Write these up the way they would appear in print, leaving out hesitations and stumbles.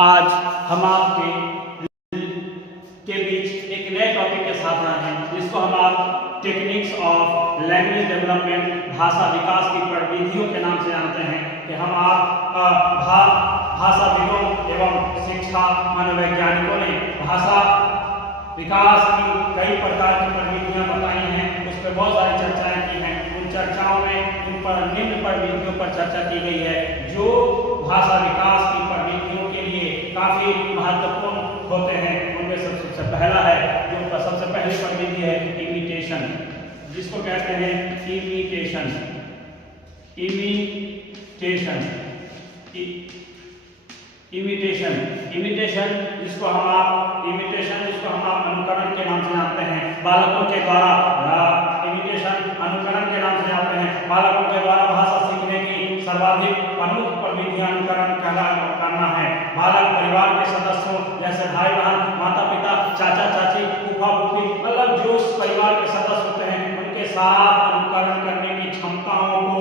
आज हम आपके बीच एक नए टॉपिक के साथ आए हैं जिसको हम आप टेक्निक्स ऑफ लैंग्वेज डेवलपमेंट भाषा विकास की प्रविधियों के नाम से जानते हैं कि हम आप भाषाविदों एवं शिक्षा मनोवैज्ञानिकों ने भाषा विकास की कई प्रकार की प्रविधियां बताई हैं, उस पर बहुत सारी चर्चाएं की हैं। उन चर्चाओं में इन पर निम्न प्रविधियों पर चर्चा की गई है जो भाषा विकास की प्रविधियों के लिए काफी महत्वपूर्ण होते हैं। उनमें सबसे पहला है जो सबसे पहली प्रविधि है इमिटेशन, जिसको कहते हैं इमिटेशन। इमिटेशन जिसको हम आप अनुकरण के नाम से जानते हैं। बालकों के द्वारा इमिटेशन अनुकरण के नाम से जानते हैं। बालकों के द्वारा भाषा सीखने की सर्वाधिक प्रमुख प्रविधियां अनुकरण करना है। बालक परिवार के सदस्यों जैसे भाई बहन, माता पिता, चाचा चाची, फूफा फूफी, मतलब जो उस परिवार के सदस्य होते हैं उनके साथ अनुकरण करने की क्षमताओं को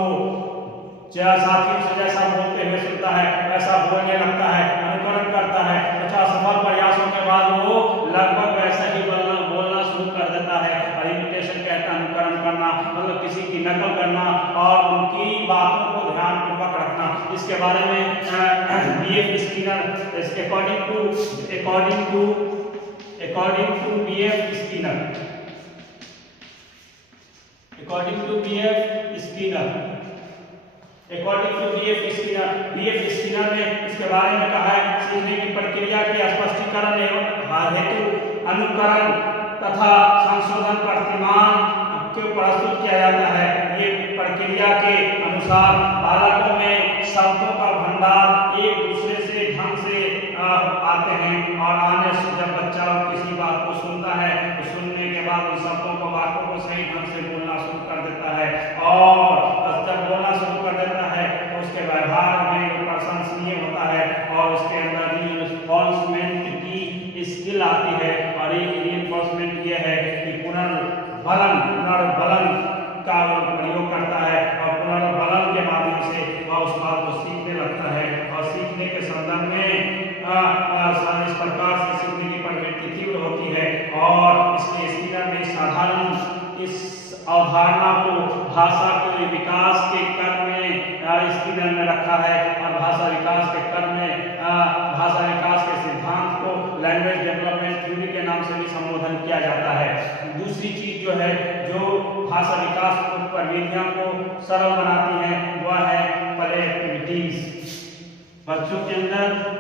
साथियों से जैसा बोलते हुए सुनता है वैसा बोलने लगता है, अनुकरण करता है। अच्छा, सफल प्रयासों के बाद वो लगभग वैसा ही बोलना शुरू कर देता है। और इमिटेशन कहता है अनुकरण करना, मतलब किसी की नकल करना और उनकी बातों को ध्यानपूर्वक रखना। इसके बारे में B.F. Skinner B.F. स्किनर ने इसके बारे में कहा है सीखने की प्रक्रिया के स्पष्टीकरण एवं हेतु अनुकरण तथा संशोधन प्रतिमान को प्रस्तुत किया जाता है। ये प्रक्रिया के अनुसार बालकों में शब्दों का भंडार एक दूसरे से ढंग से आते हैं और आने से जब बच्चा किसी बात को सुनता है तो सुनने के बाद उन शब्दों को बातों को सही ढंग से बोलना शुरू कर देता है और जब बोलना शुरू कर देता है तो उसके व्यवहार में प्रशंसनीय होता है और उसके अंदर रीइंफोर्समेंट की स्किल आती है। और एक रीइंफोर्समेंट ये है कि पुनर्बलन का प्रयोग करता है और पुनर्बलन के माध्यम से वह उस बात को सीखने लगता है और सीखने के संदर्भ में इस प्रकार से सीखने की प्रवृत्ति तीव्र होती है। और इसलिए स्किनर ने इस अवधारणा को भाषा के विकास के क्रम में स्किनर ने रखा है और भाषा विकास के